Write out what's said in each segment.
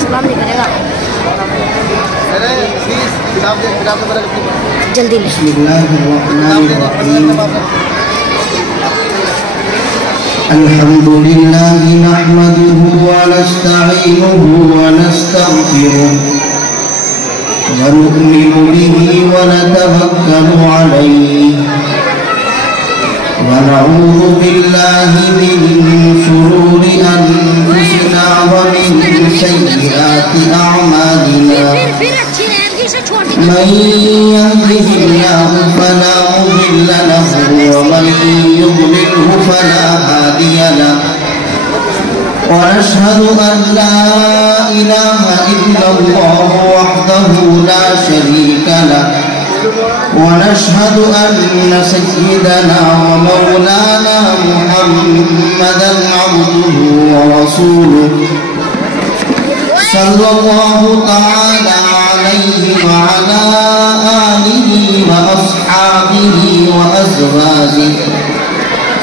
سلام نہیں کرے گا جلدی لے. بسم اللہ الرحمن الرحیم. الحمد للہ نحمده ونستعینه ونستغفره ونؤمن به ونتوکل علیہ ونعوذ باللہ من شرور انفسنا ومن سیئات اعمالنا من يهده الله فلا مضل له ومن يضلله فلا هادي له ونشهد أن لا إله إلا الله وحده لا شريك له ونشهد أن سيدنا ومولانا محمدا عبده ورسوله صلى الله تعالى عليه وعلى آله وأصحابه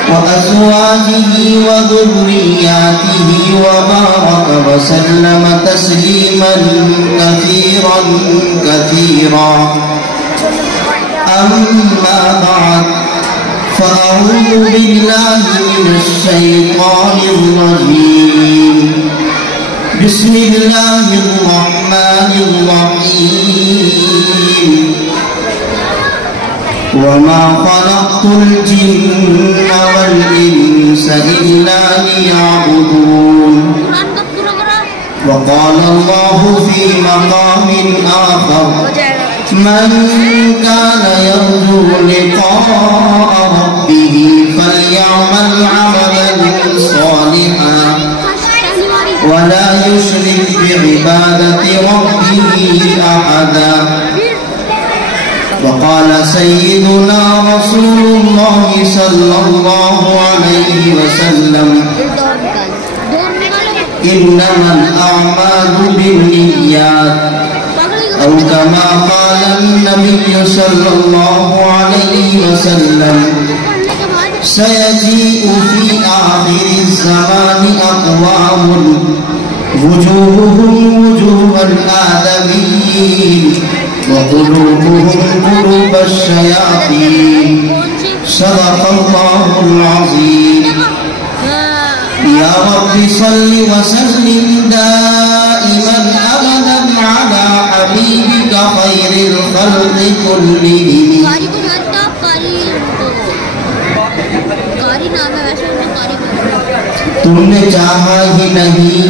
وأزواجه وذرياته وبارك وسلم تسليما كثيرا كثيرا. أما بعد فأعوذ بالله من الشيطان الرجيم. بسم الله الرحمن الرحيم. وما خلقت الجن والإنس إلا ليعبدون. وقال الله في مقام آخر من كان يرجو لقاء ربه فليعمل عملا صالحا ولا يشرك بعبادة ربه أحدا. وقال سيدنا رسول الله صلى الله عليه وسلم إنما الأعمال بالنيات أو كما قال النبي صلى الله عليه وسلم سيجيء في آخر الزمان أقوام وجوههم وجوه الآدميين وقلوبهم قلوب الشياطين. صدق الله العظيم. يا رب صل وسلم دائما أبدا على حبيبك خير الخلق كلهم. تم نے چاہا ہی نہیں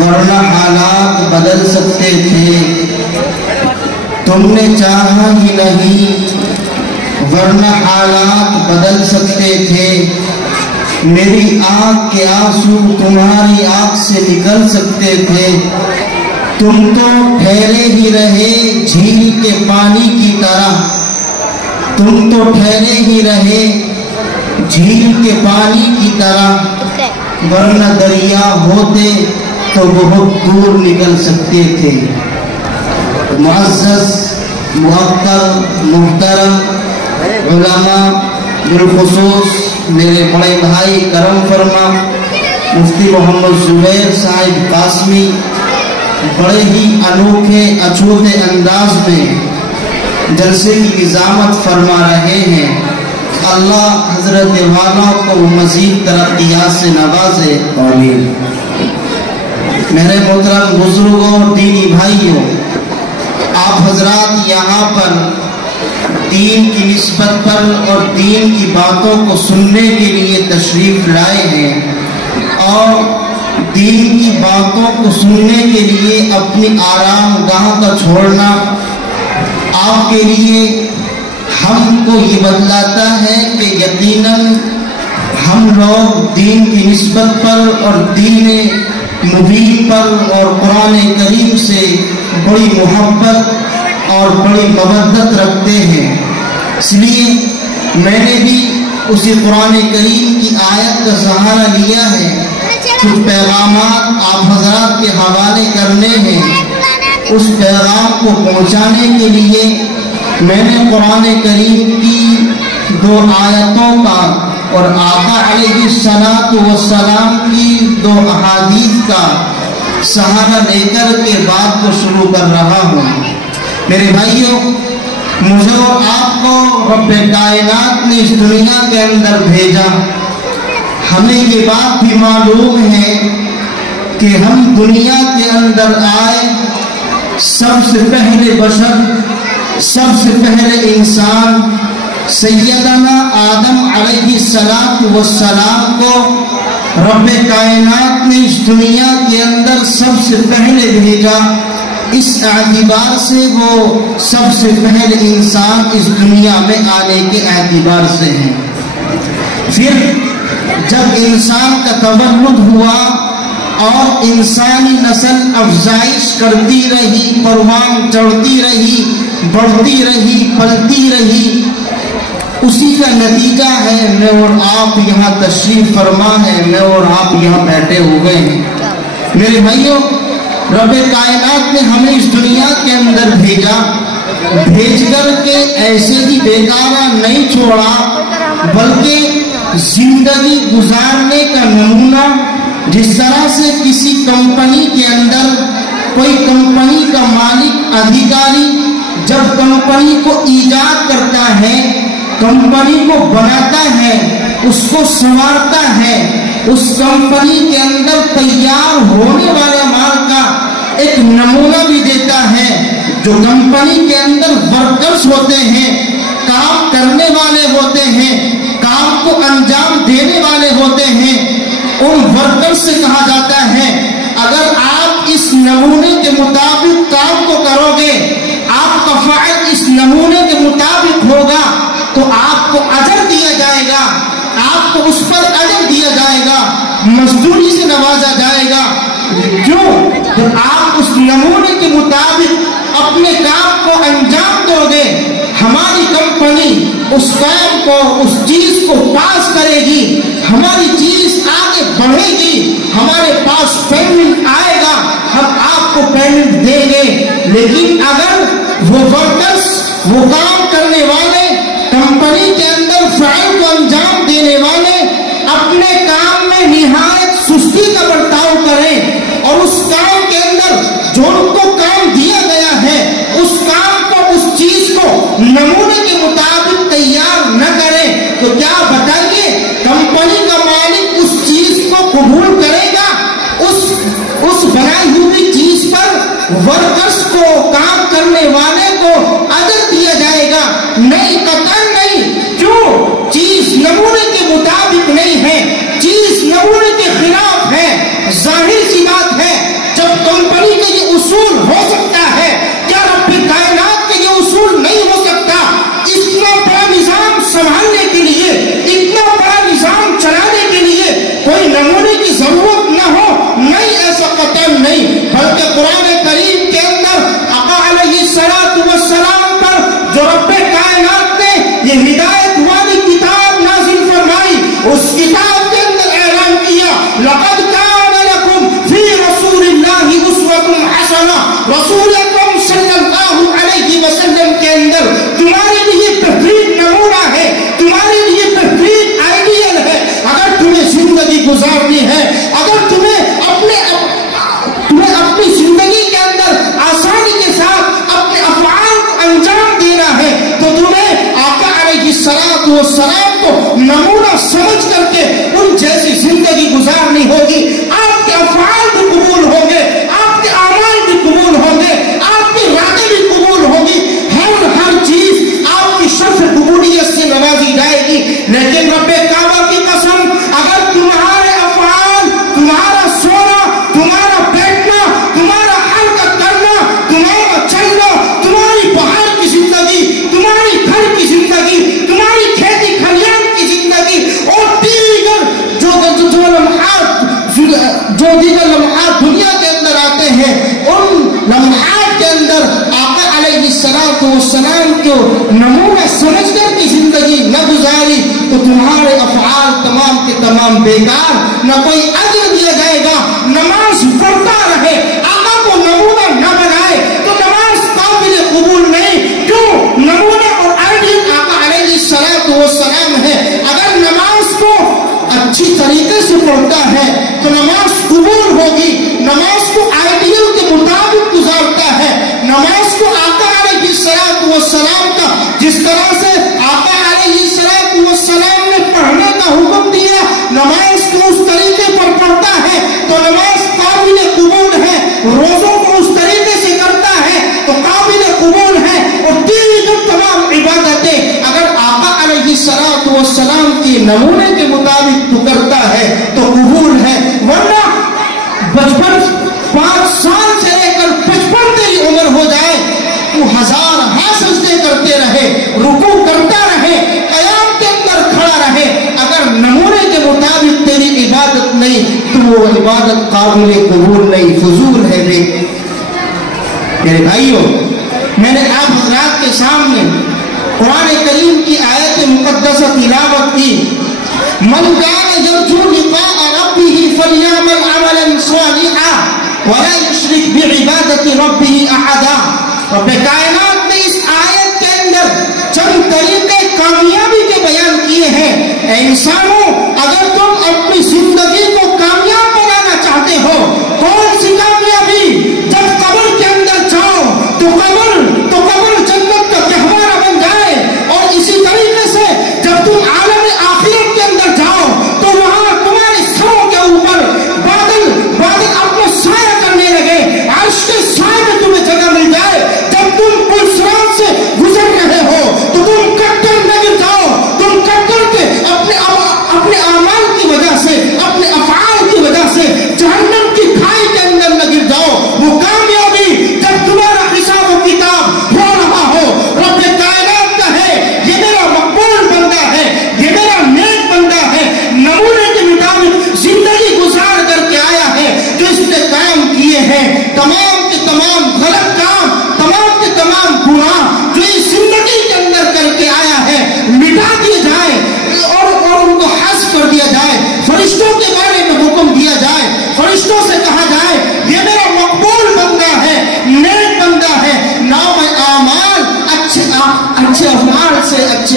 ورنہ حالات بدل سکتے تھے. تم نے چاہا ہی نہیں ورنہ حالات بدل سکتے تھے. میری آنکھ کے آنسو تمہاری آنکھ سے نکل سکتے تھے. تم تو ٹھہرے ہی رہے جھیل کے پانی کی طرح. تم تو ٹھہرے ہی رہے جھیل کے پانی کی طرح ورنہ دریا ہوتے تو بہت دور نکل سکتے تھے. معزز محترم محترم علماء بالخصوص میرے بڑے بھائی کرم فرما مفتی محمد زبیر صاحب قاسمی بڑے ہی انوکھے اچھوتے انداز میں جلسے کی نظامت فرما رہے ہیں. اللہ حضرت والا کو مزید ترقیات سے نوازے. آمین. میرے محترم بزرگوں دینی بھائیوں، آپ حضرات یہاں پر دین کی نسبت پر اور دین کی باتوں کو سننے کے لیے تشریف لائے ہیں اور دین کی باتوں کو سننے کے لیے اپنی آرام گاہ کا چھوڑنا آپ کے لیے ہم کو یہ بتلاتا ہے کہ یقیناً ہم لوگ دین کی نسبت پر اور دین مبین پر اور قرآن کریم سے بڑی محبت اور بڑی مودت رکھتے ہیں. اس لیے میں نے بھی اسی قرآن کریم کی آیت کا سہارا لیا ہے. کچھ پیغامات آپ حضرات کے حوالے کرنے ہیں. اس پیغام کو پہنچانے کے لیے میں نے قرآن کریم کی 2 آیتوں کا اور آقا علیہ السلام کی 2 احادیث کا سہارا لے کر کے بات کو شروع کر رہا ہوں۔ میرے بھائیوں، مجھے اور آپ کو رب کائنات نے اس دنیا کے اندر بھیجا۔ ہمیں یہ بات بھی معلوم ہے کہ ہم دنیا کے اندر آئے، سب سے پہلے بشر، سب سے پہلے انسان سیدنا آدم علیہ السلام کو رب کائنات نے اس دنیا کے اندر سب سے پہلے بھیجا۔ اس اعتبار سے وہ سب سے پہلے انسان اس دنیا میں آنے کے اعتبار سے ہیں۔ پھر جب انسان کا تولد ہوا اور انسانی نسل افزائش کرتی رہی، پروان چڑھتی رہی، بڑھتی رہی، پلتی رہی، اسی کا نتیجہ ہے میں اور آپ یہاں تشریف فرما ہے، میں اور آپ یہاں بیٹھے ہوئے ہیں۔ میرے بھائیوں، رب کائنات نے ہمیں اس دنیا کے اندر بھیجا، بھیج کر کے ایسے ہی بیکارہ نہیں چھوڑا، بلکہ زندگی گزارنے کا نمونہ، جس طرح سے کسی کمپنی کے اندر کوئی کمپنی کا مالک ادھیکاری جب کمپنی کو ایجاد کرتا ہے، کمپنی کو بناتا ہے، اس کو سنوارتا ہے، اس کمپنی کے اندر تیار ہونے والے مال کا ایک نمونہ بھی دیتا ہے۔ جو کمپنی کے اندر ورکرز ہوتے ہیں، کام کرنے والے ہوتے ہیں، کام کو انجام دینے والے ہوتے ہیں، ان ورکرز سے کہا جاتا ہے اگر آپ اس نمونے کے مطابق کام کو کرو گے، آپ کا فعل اس نمونے کے مطابق ہوگا تو آپ کو اجر دیا جائے گا، آپ کو اس پر اجر دیا جائے گا، مزدوری سے نوازا جائے گا۔ کیوں؟ جب آپ اس نمونے کے مطابق اپنے کام کو انجام دو گے، ہماری کمپنی اس کام کو، اس چیز کو پاس کرے گی، ہماری چیز آگے بڑھے گی، ہمارے پاس پیمنٹ آئے گا، ہم آپ کو پیمنٹ دیں گے۔ لیکن اگر وہ ورکرز، وہ کام کرنے والے، کمپنی کے اندر فعل کو انجام دینے والے اپنے کام میں نہایت سستی کا برتاؤ کریں اور اس کام کے اندر جو ان کو کام دیا گیا ہے اس کام کو، اس چیز کو نمونے کے مطابق تیار نہ کریں، تو کیا بتائیے کمپنی کا مالک اس چیز کو قبول کرے گا؟ اس بنائی ہوئی چیز پر ورکرز کو، کام کرنے والے کو اجر دیا جائے گا؟ نہیں، قطعاً نہیں۔ کیوں؟ چیز نمونے کے مطابق نہیں ہے، چیز نمونے کے خلاف ہے۔ ظاہر سی بات ہے، جب کمپنی کا یہ اصول ہو سکتا ہے، کیا رب کائنات کا یہ اصول نہیں ہو سکتا؟ اتنا بڑا نظام سنبھالنے کے لیے، اتنا بڑا نظام چلانے کے لیے کوئی نمونے کی ضرورت نہ ہو؟ نہیں، ایسا قطعاً نہیں۔ بلکہ قرآن کریم کے اندر آقا علیہ السلام پر جو رب کائنات نے یہ ہدایت والی کتاب نازل فرمائی، اس کتاب کے اندر اعلان کیا لقد کان لکم فی رسول اللہ اسوۃ حسنہ، رسول اکرم صلی اللہ علیہ وسلم کے اندر تمہارے لیے بہترین نمونہ ہے، تمہارے لیے بہترین آئیڈیل ہے۔ اگر تمہیں زندگی گزارنی ہے، اگر تمہیں اپنی زندگی کے اندر آسانی کے ساتھ اپنے افعال کو انجام دینا ہے تو تمہیں آقا علیہ السلام کو نمونہ سمجھ کر کے ان جیسی زندگی گزارنی ہوگی۔ آپ کے افعال بھی قبول ہوں گے، آپ کے اعمال بھی قبول ہوں گے، آپ کی راتیں بھی قبول ہوں گی، ہر چیز آپ کی شرف قبولیت سے نوازی جائے گی۔ لیکن رب کعبہ کی قسم، اگر تمہارے افعال، تمہارا سونا، تمہارا بیٹھنا، تمہارا حرکت کرنا، تمہارا چلنا، تمہاری باہر کی زندگی، تمہاری گھر کی زندگی، تمہاری کھیتی کھلیان کی زندگی اور دیگر لمحات دنیا کے اندر آتے ہیں، ان لمحات کے اندر آقا علیہ السلام کو نمونہ سمجھ کر کی زندگی نہ گزاری تو تمہارے افعال تمام کے تمام بیکار، نہ کوئی اجر دیا جائے گا۔ نماز پڑھتا رہے، آقا کو نمونہ نہ بنائے تو نماز قابل قبول نہیں۔ کیوں؟ نمونہ اور آئیڈیل آقا علیہ السلام ہے۔ اگر نماز کو پڑھتا ہے تو نماز قبول ہوگی. نماز کو آئیڈیل کے مطابق گزارتا ہے. نماز کو آقا علیہ السلام کا جس طرح سے آقا علیہ السلام نے پڑھنے کا حکم دیا, نماز کو اس طریقے پر پڑھتا ہے تو نماز قابل قبول ہے. روزوں کو اس طریقے سے کرتا ہے تو قابل قبول ہے. اور دیگر تمام عبادتیں اگر آقا علیہ السلام کی نمونے کے مطابق تو کرتا ہے تو قبول ہے. ورنہ بچپن 5 سال سے لے کر 55 تیری عمر ہو جائے تو 1000 سجدے کرتے رہے, رکوع کرتا رہے, قیام کے اندر کھڑا رہے, اگر نمونے کے مطابق تیری عبادت نہیں تو وہ عبادت قابل قبول نہیں, فضول ہے. میرے بھائیوں, میں نے آپ حضرات کے سامنے قرآن کریم کی آیت مقدسہ تلاوت کی. من كان يرجو لقاء ربه فليعمل عملا صالحا ولا يشرك بعبادة ربه احدا. رب کائنات نے اس آیت کے اندر چند طریقے کامیابی کے بیان کیے ہیں. اے انسانوں, اگر تم اپنی زندگی کو کامیاب بنانا چاہتے ہو, کون سی کامیابی؟ جب قبر کے اندر جاؤ تو قبر جنت کا گہوارہ بن جائے. اور اسی طریقے سے جب تم عالم آخرت کے اندر جاؤ تو وہاں تمہارے سروں کے اوپر بادل اپنا سایہ کرنے لگے, عرش کے سائے میں تمہیں جگہ مل جائے. جب تم پلسرات سے گزر رہے ہو تو تم کٹر نہ گر جاؤ, تم کٹر کے اپنے اعمال کی وجہ سے, اپنے افعال کی وجہ سے جہنم کی کھائی کے اندر نہ گر جاؤ. وہ کامیابی جب تمہارا حساب و کتاب ہو رہا ہو, رب کائنات کا ہے یہ میرا مقبول بندہ ہے, یہ میرا نیک بندہ ہے, نمونے کے مطابق زندگی گزار کر کے آیا ہے, جو اس نے کام کیے ہیں تمام کے تمام غلط کام, تمام کے تمام گناہ جو اس زندگی کے اندر کر کے آیا ہے مٹا دیے جائیں اور ان کو حذف کر دیا جائے. فرشتوں کے بارے میں حکم دیا جائے, فرشتوں سے کہا جائے یہ میرا مقبول بندہ ہے, نیک بندہ ہے. نام اعمال اچھے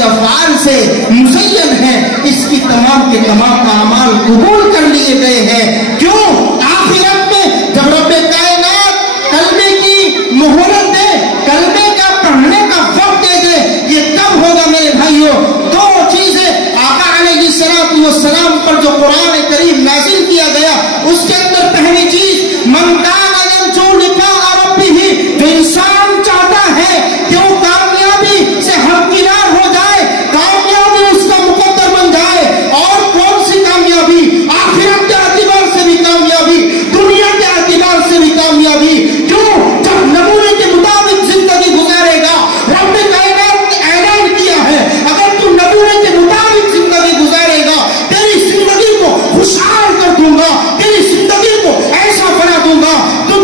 افعال سے مزین ہے, اس کی تمام کے تمام اعمال قبول کر لیے گئے ہیں. کیوں؟ آخرت میں جب رب کائنات کلمے کی مہلت دے, کلمے کا پڑھنے کا وقت دے دے, یہ کب ہوگا میرے بھائیوں؟ 2 چیزیں آقا علیہ السلام پر جو قرآن کریم نازل کیا گیا اس کے اندر پہلی چیز من کان یرجو لقاء ربہ, جو انسان چاہتا ہے کہ وہ کامیابی سے ہمکنار ہو جائے, کامیابی اس کا مقدر بن جائے. اور کون سی کامیابی؟ آخرت کے اعتبار سے بھی کامیابی, دنیا کے اعتبار سے بھی کامیابی. کیوں؟ جب نمونے کے مطابق زندگی گزارے گا, رب کائنات نے اعلان کیا ہے اگر تم نمونے کے مطابق زندگی گزارے گا تیری زندگی کو خوشحال کر دوں گا, تیری زندگی کو ایسا بنا دوں گا. تو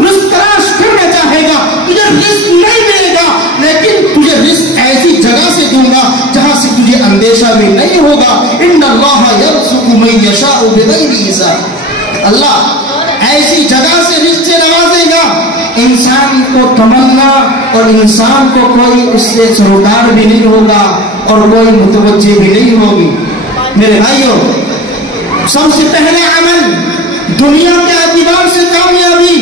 رزق تلاش کرنا چاہے گا, تجھے رزق نہیں ملے گا, لیکن تجھے رزق ایسی جگہ سے دوں گا جہاں سے تجھے اندیشہ بھی نہیں ہوگا. ان اللہ یرزق من یشاء بغیر حساب. اللہ ایسی جگہ سے رزق سے نوازے گا انسان کو تمنا, اور انسان کو کوئی اس سے سروکار بھی نہیں ہوگا اور کوئی متوجہ بھی نہیں ہوگی. میرے بھائیوں, سب سے پہلے عمل دنیا کے اعتبار سے کامیابی,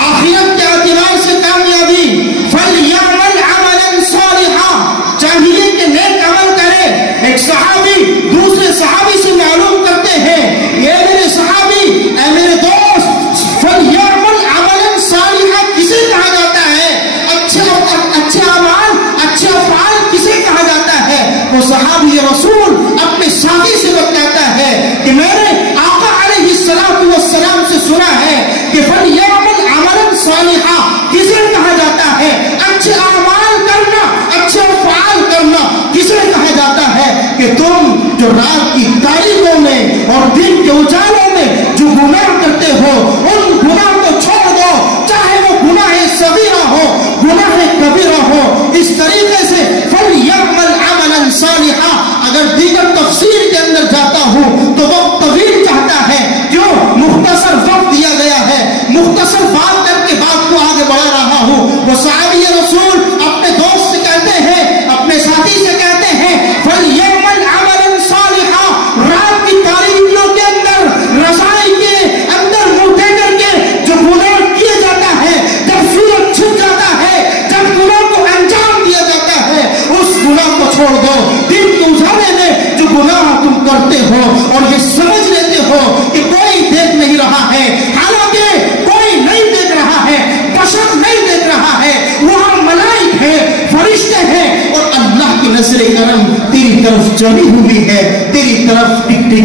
آخرت کے اعتبار سے کامیابی. فَلْيَعْمَلْ عَمَلًا صَالِحًا, چاہیے کہ نیک عمل کرے. ایک صحابی دوسرے صحابی سے معلوم کرتے ہیں, یہ میرے صحابی, اے میرے دوست, فَلْيَعْمَلْ عَمَلًا صَالِحًا کسے کہا جاتا ہے؟ اچھے اعمال, اچھے افعال کسے کہا جاتا ہے؟ وہ صحابی رسول اپنے ساتھی سے بتاتا ہے کہ میں نے آقا علیہ السلام سے سنا ہے کہ فَلْيَعْمَلْ عَمَلًا صَالِحًا کسے کہا جاتا ہے؟ اچھے اعمال کرنا, اچھے افعال کرنا کسے کہا جاتا ہے؟ کہ تم جو رات کی تاریکوں میں اور دن کے اجالوں میں جو گناہ کرتے ہو ان گناہ کو چھوڑ دو, چاہے وہ گناہ صغیرہ ہو, گناہ کبیرہ ہو. اس طریقے سے فَلْيَعْمَلْ عَمَلًا صَالِحًا. اگر دیگر تفسیر کے اندر جاتا ہوں تو وقت طویل چاہتا ہے, کیوں؟ مختصر وقت دیا گیا ہے, مختصر بات کر کے بات کو آگے بڑھا رہا ہوں. وہ صحابی رسول اپنے دوست سے کہتے ہیں, اپنے ساتھی سے کہتے ہیں فَلْيَعْمَلْ عَمَلًا صَالِحًا. رات کی تاریکیوں کے اندر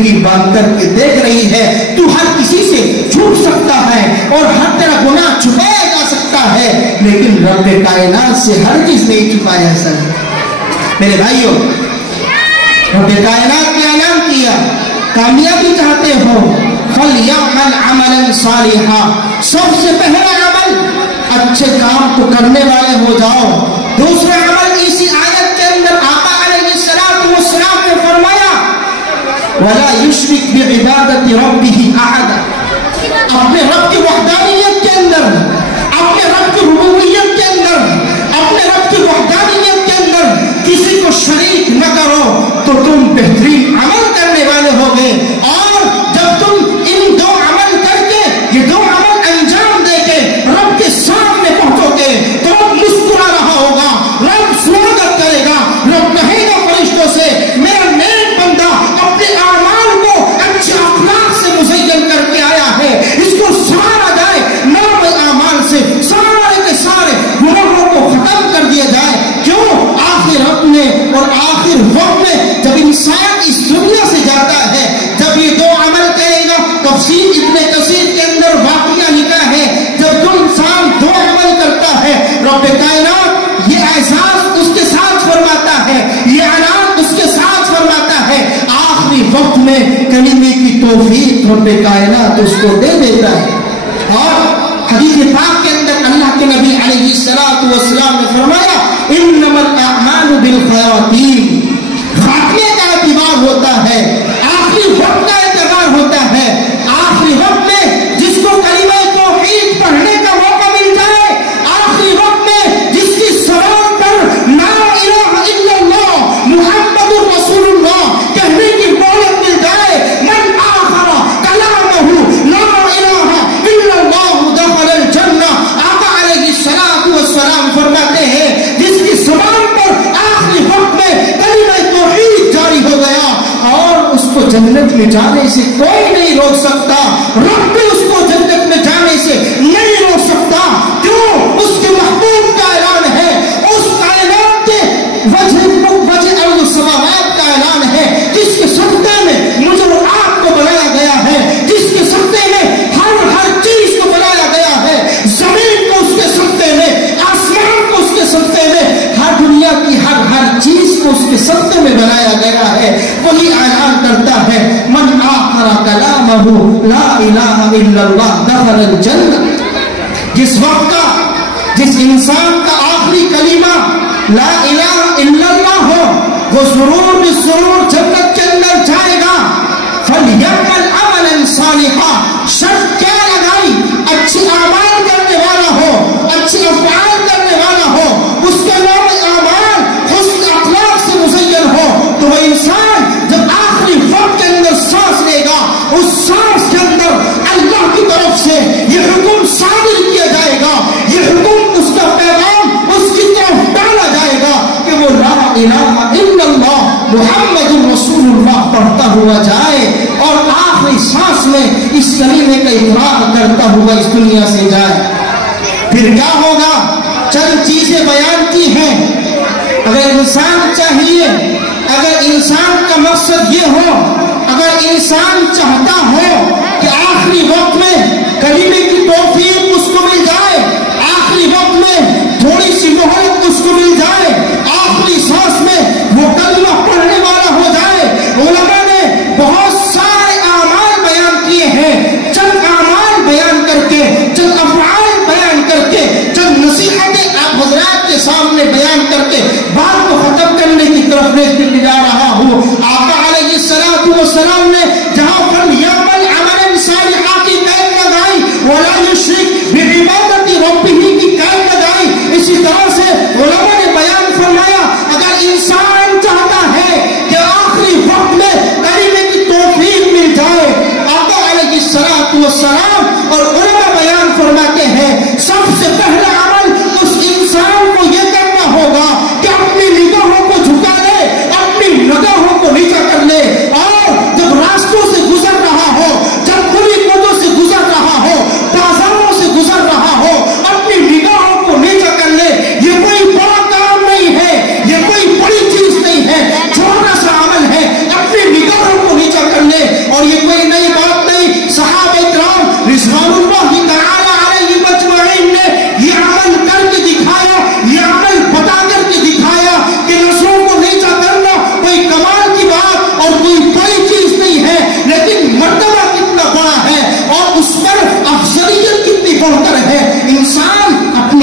کی بات کر کے دیکھ رہی ہے. تو ہر کسی سے چھپ سکتا ہے اور ہر طرح گناہ چھپایا جا سکتا ہے, لیکن رب کائنات سے ہر چیز نہیں چھپایا سر. میرے بھائیوں, رب کائنات نے اعلان کیا, کامیابی چاہتے ہو فَلْيَعْمَلْ عَمَلًا صَالِحًا, سب سے پہلا عمل اچھے کام کو کرنے والے ہو جاؤ. دوسرا عمل اسی آیت کے اندر آقا علیہ السلام نے فرمایا وَلَا يُشْرِكْ بِعِبَادَةِ رَبِّهِ أَحَدًا, اپنے رب کی وحدانیت کے اندر, اپنے رب کی ربوبیت کے اندر, اپنے رب کی وحدانیت کے اندر کسی کو شریک نہ کرو تو تم بہترین عمل کرنے والے ہوگے. اور جب تم ان دو عمل کر کے, یہ دو عمل انجام دے کے رب کے سامنے پہنچو گے تو رب مسکرا رہا ہوگا, رب سواگت کرے گا, رب کہے گا فرشتوں سے میرا نیک بندہ اپنے اعمال کو اچھے اخلاق سے مزین کر کے آیا ہے, اس کو سوارا جائے نام اعمال سے, سارے کے سارے گناہوں کو ختم کر دیا جائے. کیوں؟ آخر اپنے اور آخر وقت میں جب انسان اس دنیا سے جاتا ہے, جب یہ دو عمل کرے گا, تفسیر ابن کثیر کے اندر واقعہ لکھا ہے, جب جو انسان دو عمل کرتا ہے رب کائنات یہ احساس اس کے ساتھ فرماتا ہے, یہ اعلان اس کے ساتھ فرماتا ہے, آخری وقت میں کلمے کی توفیق رب کائنات اس کو دے دیتا ہے. اور حدیث پاک کے اندر اللہ کے نبی علیہ السلام نے فرمایا انما الاعمال بالخواتیم, خاتمے کا اعتبار ہوتا ہے, آخری وقت کا اعتبار ہوتا ہے. آخری وقت میں جس کو کلمہ توحید پڑھنے کا موقع مل جائے, آخری وقت میں جس کی زبان پر لا الہ الا اللہ محمد رسول اللہ کہنے کی دولت مل جائے, من آخر کلامہ لا الہ الا اللہ دخل الجنہ. آقا علیہ السلام فرماتے ہیں جس کی زبان پر آخری وقت میں کلمہ توحید جاری ہو گیا اور اس کو جنت میں جانے سے کوئی نہیں روک سکتا, رب بھی اس کو جنت میں جانے سے نہیں روک سکتا. کیوں؟ اس کے محبوب کا اعلان ہے, اس کائنات کے وجہ السماوات کا اعلان ہے, جس کے صدقے میں مجھے اور آپ کو بنایا گیا ہے, جس کے صدقے میں ہر چیز کو بنایا گیا ہے, زمین کو اس کے صدقے میں, آسمان کو اس کے صدقے میں, ہر دنیا کی ہر چیز کو اس کے صدقے میں بنایا گیا ہے. وہی اعلان کرتا ہے من آخر کلامہ لا الہ الا اللہ دخل الجنہ. جس وقت کا, جس انسان کا آخری کلمہ لا الہ الا اللہ ہو وہ ضرور جنت کے اندر جائے گا. فَلْيَعْمَلْ عَمَلًا صَالِحًا, شرط کیا لگائی؟ اچھے اعمال کرنے والا ہو, اچھے افعال کرنے والا ہو, اس کا نام اعمال حسن اخلاق سے مزین ہو. تو وہ انسان جب آخری وقت کے اندر سانس لے گا, اس سانس کے اندر اللہ کی طرف سے یہ حکم صادر کیا جائے گا, یہ حکم اس کا پیغام اس کی طرف ڈالا جائے گا کہ وہ لا الہ الا اللہ محمد رسول اللہ پڑھتا ہوا جائے اور آخری سانس میں اس کلمے کا اقرار کرتا ہوا اس دنیا سے جائے. پھر کیا ہوگا؟ چند چیزیں بیان کی ہیں. اگر انسان چاہیے, اگر انسان کا مقصد یہ ہو, اگر انسان چاہتا ہو کہ آخری وقت میں کلمے کی توفیق اس کو مل جائے, آخری وقت میں تھوڑی سی مہلت اس کو مل جائے, آخری سانس میں وہ کلمہ پڑھنے والا ہو جائے. علماء نے بہت سارے اعمال بیان کیے ہیں, چند اعمال بیان کر کے, چند افعال بیان کر کے, چند نصیحتیں آپ حضرات کے سامنے بیان کر کے بات کو ختم کرنے کی طرف لے جا رہا ہوں. آقا علیہ السلام نے جہاں فَلْيَعْمَلْ عَمَلًا صَالِحًا کی